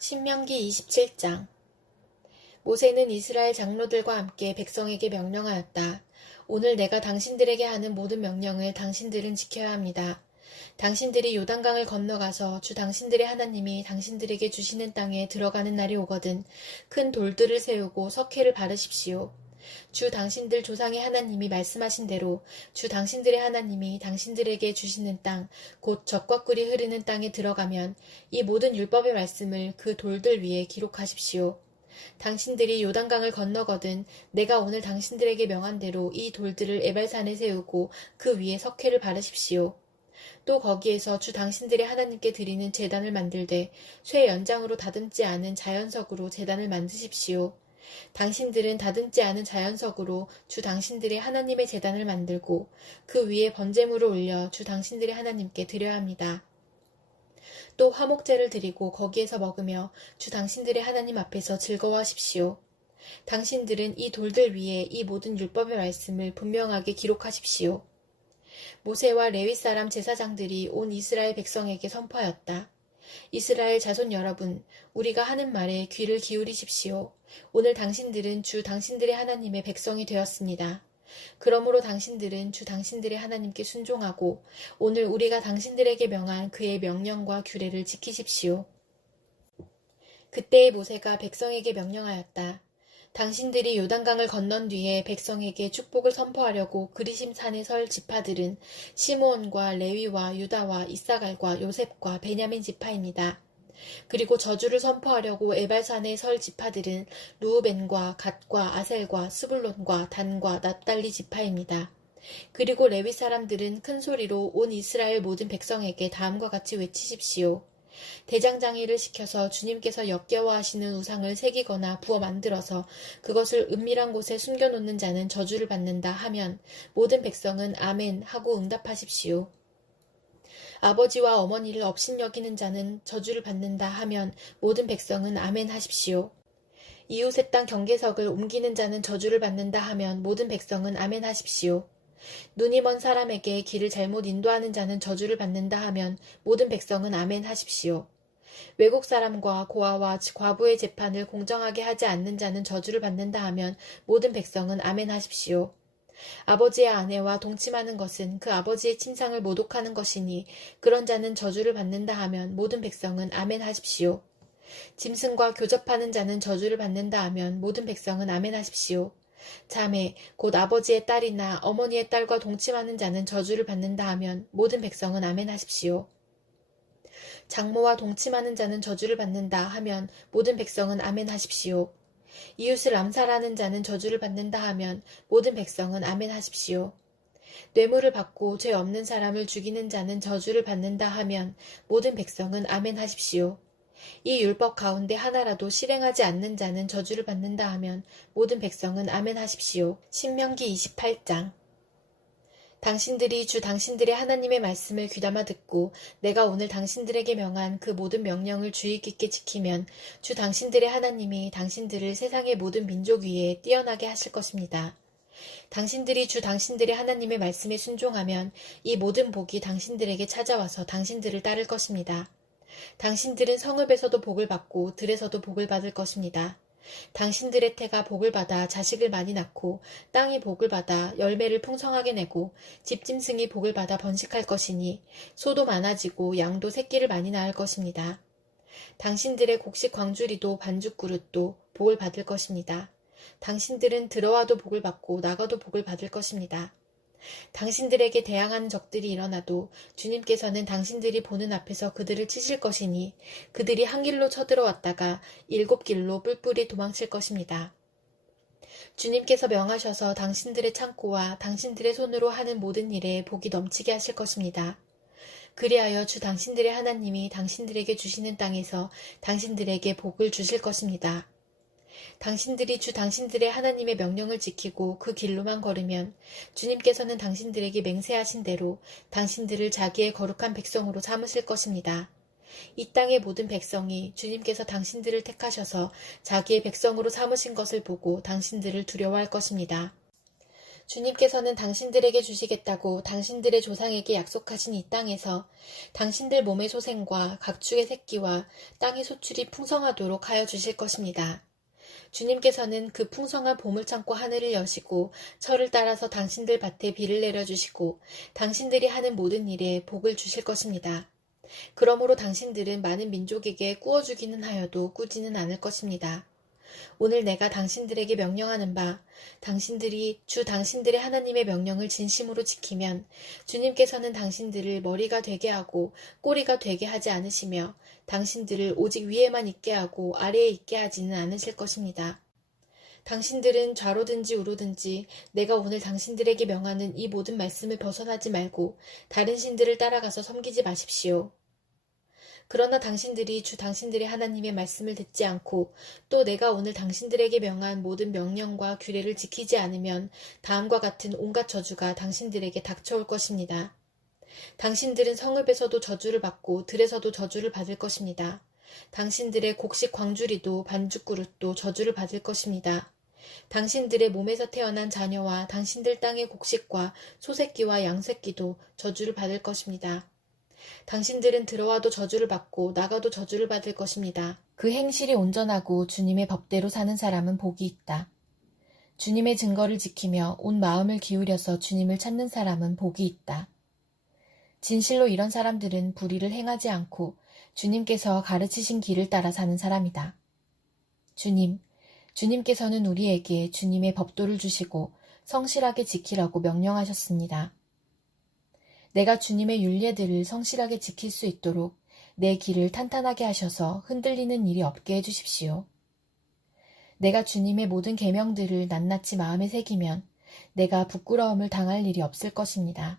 신명기 27장. 모세는 이스라엘 장로들과 함께 백성에게 명령하였다. 오늘 내가 당신들에게 하는 모든 명령을 당신들은 지켜야 합니다. 당신들이 요단강을 건너가서 주 당신들의 하나님이 당신들에게 주시는 땅에 들어가는 날이 오거든 큰 돌들을 세우고 석회를 바르십시오. 주 당신들 조상의 하나님이 말씀하신 대로 주 당신들의 하나님이 당신들에게 주시는 땅, 곧 젖과 꿀이 흐르는 땅에 들어가면 이 모든 율법의 말씀을 그 돌들 위에 기록하십시오. 당신들이 요단강을 건너거든 내가 오늘 당신들에게 명한 대로 이 돌들을 에발산에 세우고 그 위에 석회를 바르십시오. 또 거기에서 주 당신들의 하나님께 드리는 제단을 만들되 쇠 연장으로 다듬지 않은 자연석으로 제단을 만드십시오. 당신들은 다듬지 않은 자연석으로 주 당신들의 하나님의 제단을 만들고 그 위에 번제물을 올려 주 당신들의 하나님께 드려야 합니다. 또 화목제를 드리고 거기에서 먹으며 주 당신들의 하나님 앞에서 즐거워하십시오. 당신들은 이 돌들 위에 이 모든 율법의 말씀을 분명하게 기록하십시오. 모세와 레위 사람 제사장들이 온 이스라엘 백성에게 선포하였다. 이스라엘 자손 여러분, 우리가 하는 말에 귀를 기울이십시오. 오늘 당신들은 주 당신들의 하나님의 백성이 되었습니다. 그러므로 당신들은 주 당신들의 하나님께 순종하고 오늘 우리가 당신들에게 명한 그의 명령과 규례를 지키십시오. 그때의 모세가 백성에게 명령하였다. 당신들이 요단강을 건넌 뒤에 백성에게 축복을 선포하려고 그리심 산에 설 지파들은 시므온과 레위와 유다와 이사갈과 요셉과 베냐민 지파입니다. 그리고 저주를 선포하려고 에발산에 설 지파들은 루우벤과 갓과 아셀과 스불론과 단과 납달리 지파입니다. 그리고 레위 사람들은 큰 소리로 온 이스라엘 모든 백성에게 다음과 같이 외치십시오. 대장장이를 시켜서 주님께서 역겨워하시는 우상을 새기거나 부어 만들어서 그것을 은밀한 곳에 숨겨놓는 자는 저주를 받는다 하면 모든 백성은 아멘 하고 응답하십시오. 아버지와 어머니를 업신여기는 자는 저주를 받는다 하면 모든 백성은 아멘 하십시오. 이웃의 땅 경계석을 옮기는 자는 저주를 받는다 하면 모든 백성은 아멘 하십시오. 눈이 먼 사람에게 길을 잘못 인도하는 자는 저주를 받는다 하면 모든 백성은 아멘 하십시오. 외국 사람과 고아와 과부의 재판을 공정하게 하지 않는 자는 저주를 받는다 하면 모든 백성은 아멘 하십시오. 아버지의 아내와 동침하는 것은 그 아버지의 침상을 모독하는 것이니 그런 자는 저주를 받는다 하면 모든 백성은 아멘 하십시오. 짐승과 교접하는 자는 저주를 받는다 하면 모든 백성은 아멘 하십시오. 자매, 곧 아버지의 딸이나 어머니의 딸과 동침하는 자는 저주를 받는다 하면 모든 백성은 아멘 하십시오. 장모와 동침하는 자는 저주를 받는다 하면 모든 백성은 아멘 하십시오. 이웃을 암살하는 자는 저주를 받는다 하면 모든 백성은 아멘 하십시오. 뇌물을 받고 죄 없는 사람을 죽이는 자는 저주를 받는다 하면 모든 백성은 아멘 하십시오. 이 율법 가운데 하나라도 실행하지 않는 자는 저주를 받는다 하면 모든 백성은 아멘 하십시오. 신명기 28장. 당신들이 주 당신들의 하나님의 말씀을 귀담아 듣고 내가 오늘 당신들에게 명한 그 모든 명령을 주의 깊게 지키면 주 당신들의 하나님이 당신들을 세상의 모든 민족 위에 뛰어나게 하실 것입니다. 당신들이 주 당신들의 하나님의 말씀에 순종하면 이 모든 복이 당신들에게 찾아와서 당신들을 따를 것입니다. 당신들은 성읍에서도 복을 받고 들에서도 복을 받을 것입니다. 당신들의 태가 복을 받아 자식을 많이 낳고 땅이 복을 받아 열매를 풍성하게 내고 집짐승이 복을 받아 번식할 것이니 소도 많아지고 양도 새끼를 많이 낳을 것입니다. 당신들의 곡식 광주리도 반죽 그릇도 복을 받을 것입니다. 당신들은 들어와도 복을 받고 나가도 복을 받을 것입니다. 당신들에게 대항하는 적들이 일어나도 주님께서는 당신들이 보는 앞에서 그들을 치실 것이니 그들이 한 길로 쳐들어왔다가 7길로 뿔뿔이 도망칠 것입니다. 주님께서 명하셔서 당신들의 창고와 당신들의 손으로 하는 모든 일에 복이 넘치게 하실 것입니다. 그리하여 주 당신들의 하나님이 당신들에게 주시는 땅에서 당신들에게 복을 주실 것입니다. 당신들이 주 당신들의 하나님의 명령을 지키고 그 길로만 걸으면 주님께서는 당신들에게 맹세하신 대로 당신들을 자기의 거룩한 백성으로 삼으실 것입니다. 이 땅의 모든 백성이 주님께서 당신들을 택하셔서 자기의 백성으로 삼으신 것을 보고 당신들을 두려워할 것입니다. 주님께서는 당신들에게 주시겠다고 당신들의 조상에게 약속하신 이 땅에서 당신들 몸의 소생과 각축의 새끼와 땅의 소출이 풍성하도록 하여 주실 것입니다. 주님께서는 그 풍성한 보물창고 하늘을 여시고 철을 따라서 당신들 밭에 비를 내려주시고 당신들이 하는 모든 일에 복을 주실 것입니다. 그러므로 당신들은 많은 민족에게 꾸어주기는 하여도 꾸지는 않을 것입니다. 오늘 내가 당신들에게 명령하는 바 당신들이 주 당신들의 하나님의 명령을 진심으로 지키면 주님께서는 당신들을 머리가 되게 하고 꼬리가 되게 하지 않으시며 당신들을 오직 위에만 있게 하고 아래에 있게 하지는 않으실 것입니다. 당신들은 좌로든지 우로든지 내가 오늘 당신들에게 명하는 이 모든 말씀을 벗어나지 말고 다른 신들을 따라가서 섬기지 마십시오. 그러나 당신들이 주 당신들의 하나님의 말씀을 듣지 않고 또 내가 오늘 당신들에게 명한 모든 명령과 규례를 지키지 않으면 다음과 같은 온갖 저주가 당신들에게 닥쳐올 것입니다. 당신들은 성읍에서도 저주를 받고 들에서도 저주를 받을 것입니다. 당신들의 곡식 광주리도 반죽그릇도 저주를 받을 것입니다. 당신들의 몸에서 태어난 자녀와 당신들 땅의 곡식과 소새끼와 양새끼도 저주를 받을 것입니다. 당신들은 들어와도 저주를 받고 나가도 저주를 받을 것입니다. 그 행실이 온전하고 주님의 법대로 사는 사람은 복이 있다. 주님의 증거를 지키며 온 마음을 기울여서 주님을 찾는 사람은 복이 있다. 진실로 이런 사람들은 불의를 행하지 않고 주님께서 가르치신 길을 따라 사는 사람이다. 주님께서는 우리에게 주님의 법도를 주시고 성실하게 지키라고 명령하셨습니다. 내가 주님의 율례들을 성실하게 지킬 수 있도록 내 길을 탄탄하게 하셔서 흔들리는 일이 없게 해주십시오. 내가 주님의 모든 계명들을 낱낱이 마음에 새기면 내가 부끄러움을 당할 일이 없을 것입니다.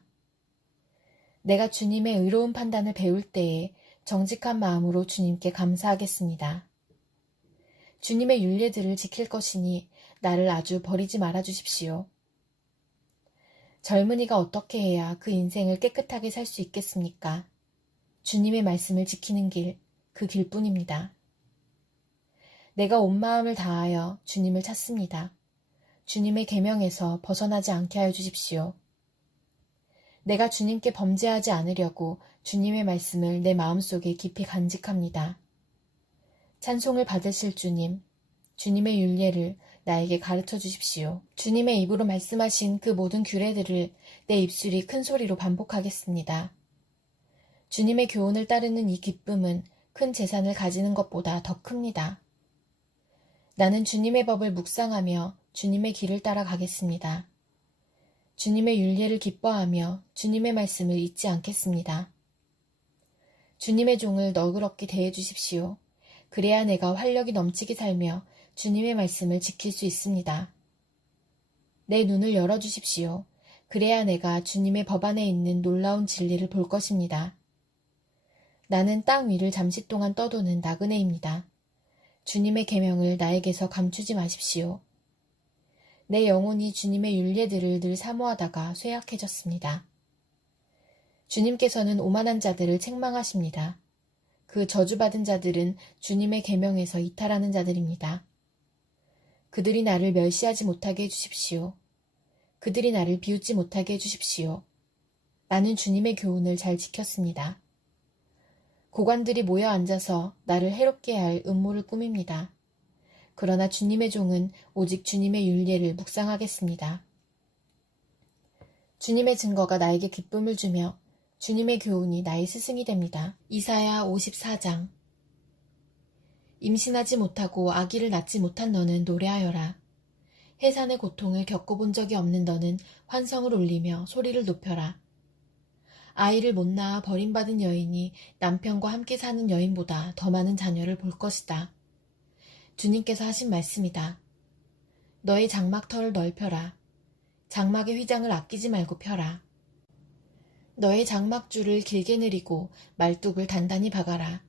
내가 주님의 의로운 판단을 배울 때에 정직한 마음으로 주님께 감사하겠습니다. 주님의 율례들을 지킬 것이니 나를 아주 버리지 말아 주십시오. 젊은이가 어떻게 해야 그 인생을 깨끗하게 살 수 있겠습니까? 주님의 말씀을 지키는 길, 그 길뿐입니다. 내가 온 마음을 다하여 주님을 찾습니다. 주님의 계명에서 벗어나지 않게 하여 주십시오. 내가 주님께 범죄하지 않으려고 주님의 말씀을 내 마음속에 깊이 간직합니다. 찬송을 받으실 주님, 주님의 율례를 나에게 가르쳐 주십시오. 주님의 입으로 말씀하신 그 모든 규례들을 내 입술이 큰 소리로 반복하겠습니다. 주님의 교훈을 따르는 이 기쁨은 큰 재산을 가지는 것보다 더 큽니다. 나는 주님의 법을 묵상하며 주님의 길을 따라가겠습니다. 주님의 율례를 기뻐하며 주님의 말씀을 잊지 않겠습니다. 주님의 종을 너그럽게 대해 주십시오. 그래야 내가 활력이 넘치게 살며 주님의 말씀을 지킬 수 있습니다. 내 눈을 열어주십시오. 그래야 내가 주님의 법 안에 있는 놀라운 진리를 볼 것입니다. 나는 땅 위를 잠시 동안 떠도는 나그네입니다. 주님의 계명을 나에게서 감추지 마십시오. 내 영혼이 주님의 율례들을 늘 사모하다가 쇠약해졌습니다. 주님께서는 오만한 자들을 책망하십니다. 그 저주받은 자들은 주님의 계명에서 이탈하는 자들입니다. 그들이 나를 멸시하지 못하게 해주십시오. 그들이 나를 비웃지 못하게 해주십시오. 나는 주님의 교훈을 잘 지켰습니다. 고관들이 모여 앉아서 나를 해롭게 할 음모를 꾸밉니다. 그러나 주님의 종은 오직 주님의 율례를 묵상하겠습니다. 주님의 증거가 나에게 기쁨을 주며 주님의 교훈이 나의 스승이 됩니다. 이사야 54장. 임신하지 못하고 아기를 낳지 못한 너는 노래하여라. 해산의 고통을 겪어본 적이 없는 너는 환성을 울리며 소리를 높여라. 아이를 못 낳아 버림받은 여인이 남편과 함께 사는 여인보다 더 많은 자녀를 볼 것이다. 주님께서 하신 말씀이다. 너의 장막터를 넓혀라. 장막의 휘장을 아끼지 말고 펴라. 너의 장막줄을 길게 내리고 말뚝을 단단히 박아라.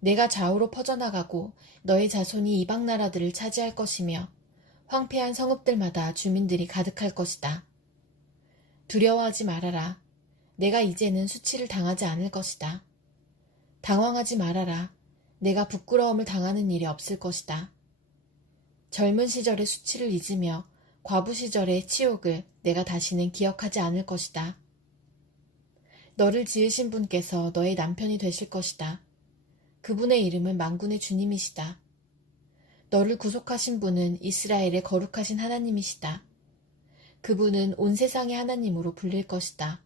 내가 좌우로 퍼져나가고 너의 자손이 이방 나라들을 차지할 것이며 황폐한 성읍들마다 주민들이 가득할 것이다. 두려워하지 말아라. 내가 이제는 수치를 당하지 않을 것이다. 당황하지 말아라. 내가 부끄러움을 당하는 일이 없을 것이다. 젊은 시절의 수치를 잊으며 과부 시절의 치욕을 내가 다시는 기억하지 않을 것이다. 너를 지으신 분께서 너의 남편이 되실 것이다. 그분의 이름은 만군의 주님이시다. 너를 구속하신 분은 이스라엘의 거룩하신 하나님이시다. 그분은 온 세상의 하나님으로 불릴 것이다.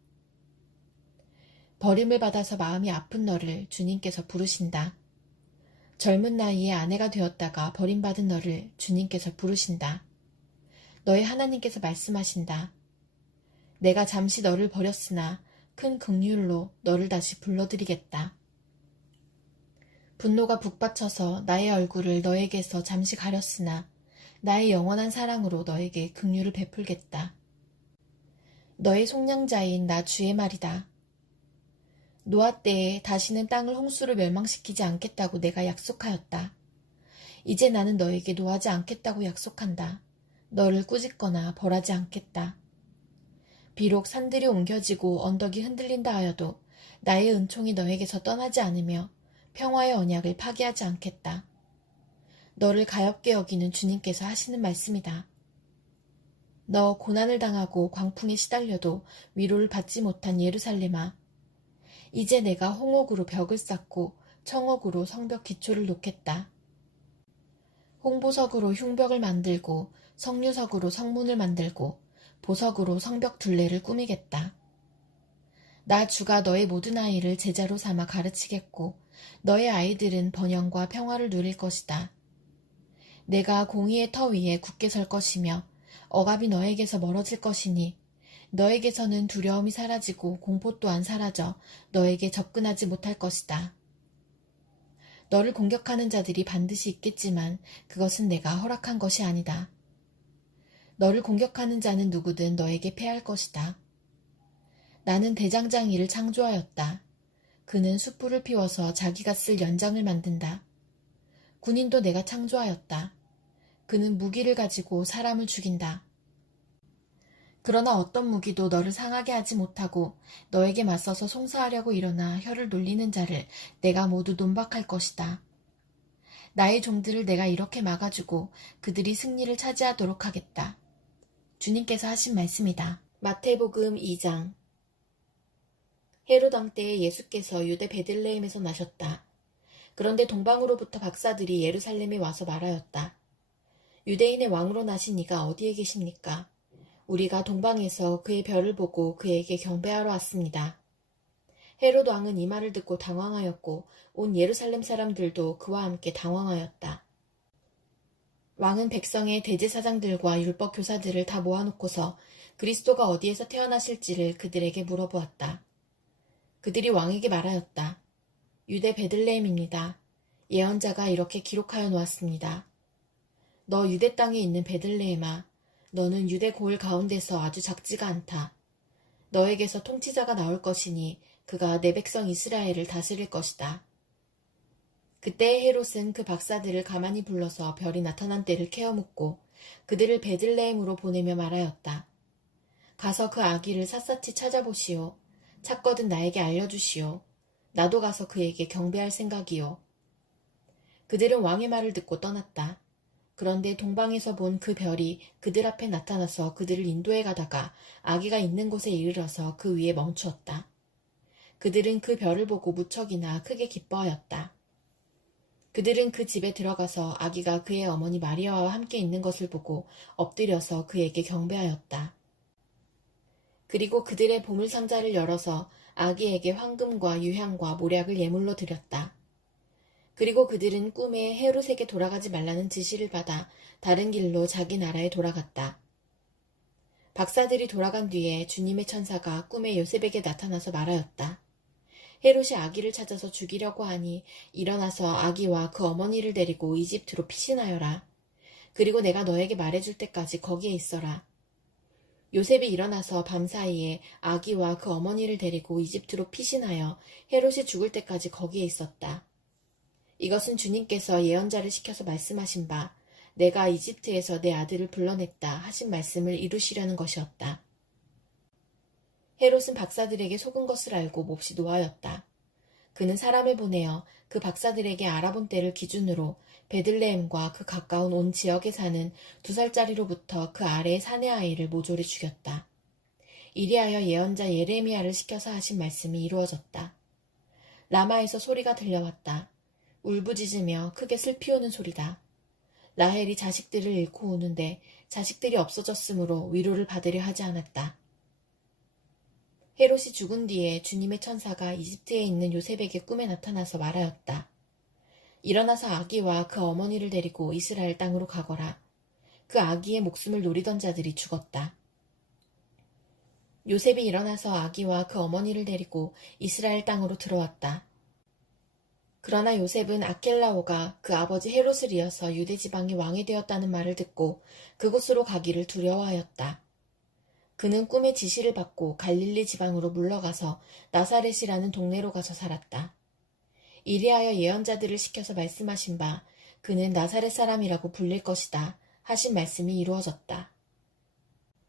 버림을 받아서 마음이 아픈 너를 주님께서 부르신다. 젊은 나이에 아내가 되었다가 버림받은 너를 주님께서 부르신다. 너의 하나님께서 말씀하신다. 내가 잠시 너를 버렸으나 큰 긍휼로 너를 다시 불러들이겠다. 분노가 북받쳐서 나의 얼굴을 너에게서 잠시 가렸으나 나의 영원한 사랑으로 너에게 긍휼을 베풀겠다. 너의 속량자인 나 주의 말이다. 노아 때에 다시는 땅을 홍수로 멸망시키지 않겠다고 내가 약속하였다. 이제 나는 너에게 노하지 않겠다고 약속한다. 너를 꾸짖거나 벌하지 않겠다. 비록 산들이 옮겨지고 언덕이 흔들린다 하여도 나의 은총이 너에게서 떠나지 않으며 평화의 언약을 파기하지 않겠다. 너를 가엾게 여기는 주님께서 하시는 말씀이다. 너 고난을 당하고 광풍에 시달려도 위로를 받지 못한 예루살렘아, 이제 내가 홍옥으로 벽을 쌓고 청옥으로 성벽 기초를 놓겠다. 홍보석으로 흉벽을 만들고 석류석으로 성문을 만들고 보석으로 성벽 둘레를 꾸미겠다. 나 주가 너의 모든 아이를 제자로 삼아 가르치겠고 너의 아이들은 번영과 평화를 누릴 것이다. 내가 공의의 터 위에 굳게 설 것이며 억압이 너에게서 멀어질 것이니 너에게서는 두려움이 사라지고 공포 또한 사라져 너에게 접근하지 못할 것이다. 너를 공격하는 자들이 반드시 있겠지만 그것은 내가 허락한 것이 아니다. 너를 공격하는 자는 누구든 너에게 패할 것이다. 나는 대장장이를 창조하였다. 그는 숯불을 피워서 자기가 쓸 연장을 만든다. 군인도 내가 창조하였다. 그는 무기를 가지고 사람을 죽인다. 그러나 어떤 무기도 너를 상하게 하지 못하고 너에게 맞서서 송사하려고 일어나 혀를 놀리는 자를 내가 모두 논박할 것이다. 나의 종들을 내가 이렇게 막아주고 그들이 승리를 차지하도록 하겠다. 주님께서 하신 말씀이다. 마태복음 2장. 헤롯 왕 때에 예수께서 유대 베들레헴에서 나셨다. 그런데 동방으로부터 박사들이 예루살렘에 와서 말하였다. 유대인의 왕으로 나신 이가 어디에 계십니까? 우리가 동방에서 그의 별을 보고 그에게 경배하러 왔습니다. 헤롯 왕은 이 말을 듣고 당황하였고 온 예루살렘 사람들도 그와 함께 당황하였다. 왕은 백성의 대제사장들과 율법 교사들을 다 모아놓고서 그리스도가 어디에서 태어나실지를 그들에게 물어보았다. 그들이 왕에게 말하였다. 유대 베들레헴입니다. 예언자가 이렇게 기록하여 놓았습니다. 너 유대 땅에 있는 베들레헴아, 너는 유대 고을 가운데서 아주 작지가 않다. 너에게서 통치자가 나올 것이니 그가 내 백성 이스라엘을 다스릴 것이다. 그때 헤롯은 그 박사들을 가만히 불러서 별이 나타난 때를 캐어 묻고 그들을 베들레헴으로 보내며 말하였다. 가서 그 아기를 샅샅이 찾아보시오. 찾거든 나에게 알려주시오. 나도 가서 그에게 경배할 생각이오. 그들은 왕의 말을 듣고 떠났다. 그런데 동방에서 본 그 별이 그들 앞에 나타나서 그들을 인도해 가다가 아기가 있는 곳에 이르러서 그 위에 멈추었다. 그들은 그 별을 보고 무척이나 크게 기뻐하였다. 그들은 그 집에 들어가서 아기가 그의 어머니 마리아와 함께 있는 것을 보고 엎드려서 그에게 경배하였다. 그리고 그들의 보물상자를 열어서 아기에게 황금과 유향과 모략을 예물로 드렸다. 그리고 그들은 꿈에 헤롯에게 돌아가지 말라는 지시를 받아 다른 길로 자기 나라에 돌아갔다. 박사들이 돌아간 뒤에 주님의 천사가 꿈에 요셉에게 나타나서 말하였다. 헤롯이 아기를 찾아서 죽이려고 하니 일어나서 아기와 그 어머니를 데리고 이집트로 피신하여라. 그리고 내가 너에게 말해줄 때까지 거기에 있어라. 요셉이 일어나서 밤사이에 아기와 그 어머니를 데리고 이집트로 피신하여 헤롯이 죽을 때까지 거기에 있었다. 이것은 주님께서 예언자를 시켜서 말씀하신 바 내가 이집트에서 내 아들을 불러냈다 하신 말씀을 이루시려는 것이었다. 헤롯은 박사들에게 속은 것을 알고 몹시 노하였다. 그는 사람을 보내어 그 박사들에게 알아본 때를 기준으로 베들레헴과 그 가까운 온 지역에 사는 2살짜리로부터 그 아래의 사내 아이를 모조리 죽였다. 이리하여 예언자 예레미야를 시켜서 하신 말씀이 이루어졌다. 라마에서 소리가 들려왔다. 울부짖으며 크게 슬피우는 소리다. 라헬이 자식들을 잃고 우는데 자식들이 없어졌으므로 위로를 받으려 하지 않았다. 헤롯이 죽은 뒤에 주님의 천사가 이집트에 있는 요셉에게 꿈에 나타나서 말하였다. 일어나서 아기와 그 어머니를 데리고 이스라엘 땅으로 가거라. 그 아기의 목숨을 노리던 자들이 죽었다. 요셉이 일어나서 아기와 그 어머니를 데리고 이스라엘 땅으로 들어왔다. 그러나 요셉은 아켈라오가 그 아버지 헤롯을 이어서 유대 지방이 왕이 되었다는 말을 듣고 그곳으로 가기를 두려워하였다. 그는 꿈의 지시를 받고 갈릴리 지방으로 물러가서 나사렛이라는 동네로 가서 살았다. 이리하여 예언자들을 시켜서 말씀하신 바 그는 나사렛 사람이라고 불릴 것이다 하신 말씀이 이루어졌다.